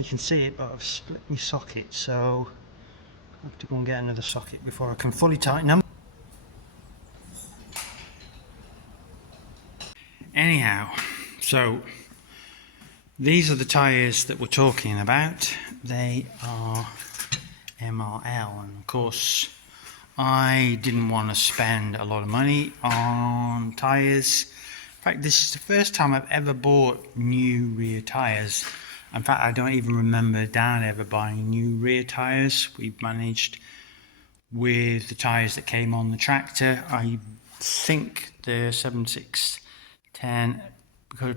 you can see it, but I've split my socket, so I have to go and get another socket before I can fully tighten them. Anyhow, so these are the tyres that we're talking about. They are MRL, and of course I didn't want to spend a lot of money on tyres. In fact, this is the first time I've ever bought new rear tyres. In fact, I don't even remember Dad ever buying new rear tyres. We've managed with the tyres that came on the tractor. I think the 7610,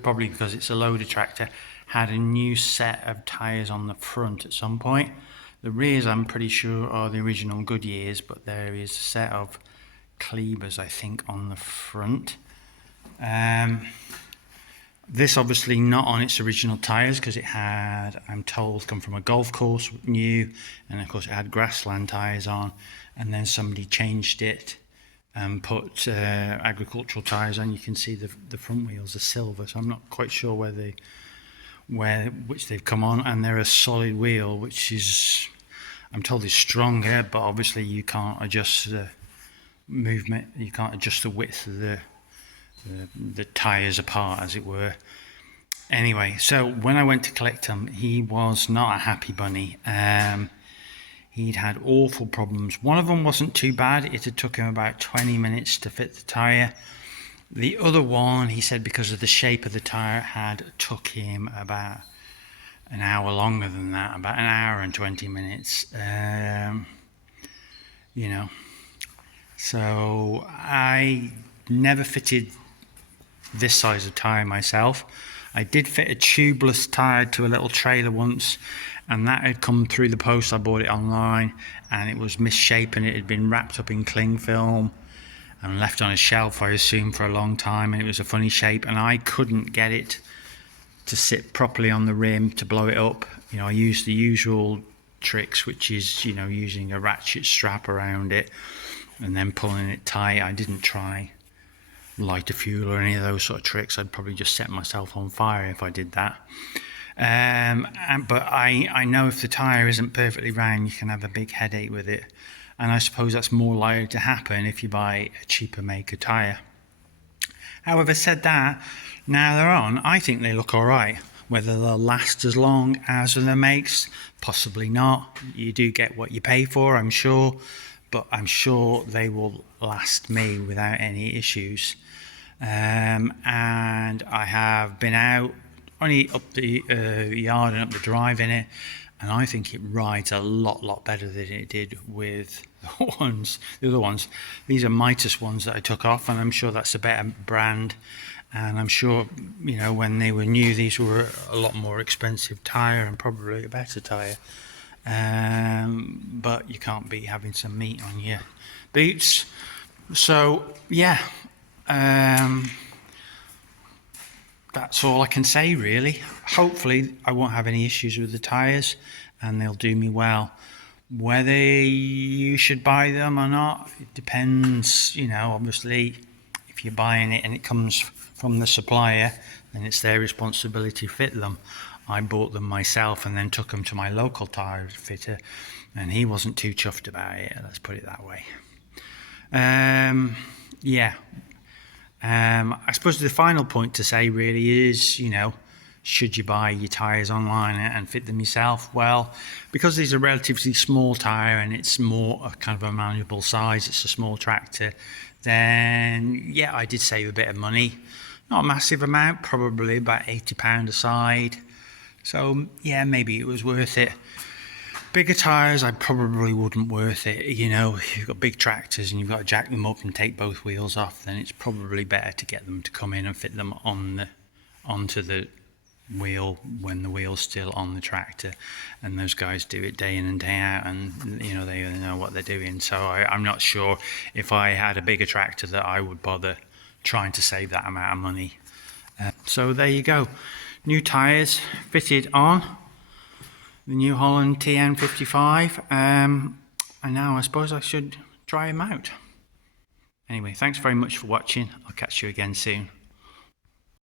probably because it's a loader tractor, had a new set of tyres on the front at some point. The rears, I'm pretty sure, are the original Goodyears, but there is a set of Cleavers, I think, on the front. This obviously not on its original tyres, because it had, I'm told, come from a golf course new, and of course it had grassland tyres on, and then somebody changed it and put agricultural tyres on. You can see the front wheels are silver, so I'm not quite sure which they've come on, and they're a solid wheel, which is, I'm told, is stronger, but obviously you can't adjust the movement, you can't adjust the width of the tyres apart, as it were. Anyway, so when I went to collect him, he was not a happy bunny. He'd had awful problems. One of them wasn't too bad. It had took him about 20 minutes to fit the tyre. The other one, he said, because of the shape of the tyre, had took him about an hour longer than that, about an hour and 20 minutes. You know, so I never fitted this size of tyre myself. I did fit a tubeless tyre to a little trailer once, and that had come through the post. I bought it online, and it was misshapen. It had been wrapped up in cling film and left on a shelf, I assume, for a long time, and it was a funny shape, and I couldn't get it to sit properly on the rim to blow it up. You know, I used the usual tricks, which is, you know, using a ratchet strap around it and then pulling it tight. I didn't try lighter fuel or any of those sort of tricks. I'd probably just set myself on fire if I did that. But I know if the tyre isn't perfectly round, you can have a big headache with it, and I suppose that's more likely to happen if you buy a cheaper maker tyre. However, said that, now they're on, I think they look all right. Whether they'll last as long as other makes, possibly not. You do get what you pay for, I'm sure, but I'm sure they will last me without any issues. And I have been out only up the yard and up the drive in it, and I think it rides a lot better than it did with the other ones. These are Mitas ones that I took off, and I'm sure that's a better brand, and I'm sure, you know, when they were new, these were a lot more expensive tyre and probably a better tyre. But you can't beat having some meat on your boots. So yeah, that's all I can say really. Hopefully I won't have any issues with the tyres, and they'll do me well. Whether you should buy them or not, it depends. You know, obviously if you're buying it and it comes from the supplier, then it's their responsibility to fit them. I bought them myself and then took them to my local tyre fitter, and he wasn't too chuffed about it, let's put it that way. Yeah. I suppose the final point to say really is, you know, should you buy your tyres online and fit them yourself? Well, because these are relatively small tyre and it's more a kind of a manageable size, it's a small tractor, then yeah, I did save a bit of money. Not a massive amount, probably about £80 a side. So yeah, maybe it was worth it. Bigger tyres, I probably wouldn't worth it. You know, if you've got big tractors and you've got to jack them up and take both wheels off, then it's probably better to get them to come in and fit them onto the wheel when the wheel's still on the tractor. And those guys do it day in and day out, and you know, they know what they're doing. So I'm not sure if I had a bigger tractor that I would bother trying to save that amount of money. So there you go. New tyres fitted on the New Holland TN55, and now I suppose I should try them out. Anyway, thanks very much for watching. I'll catch you again soon.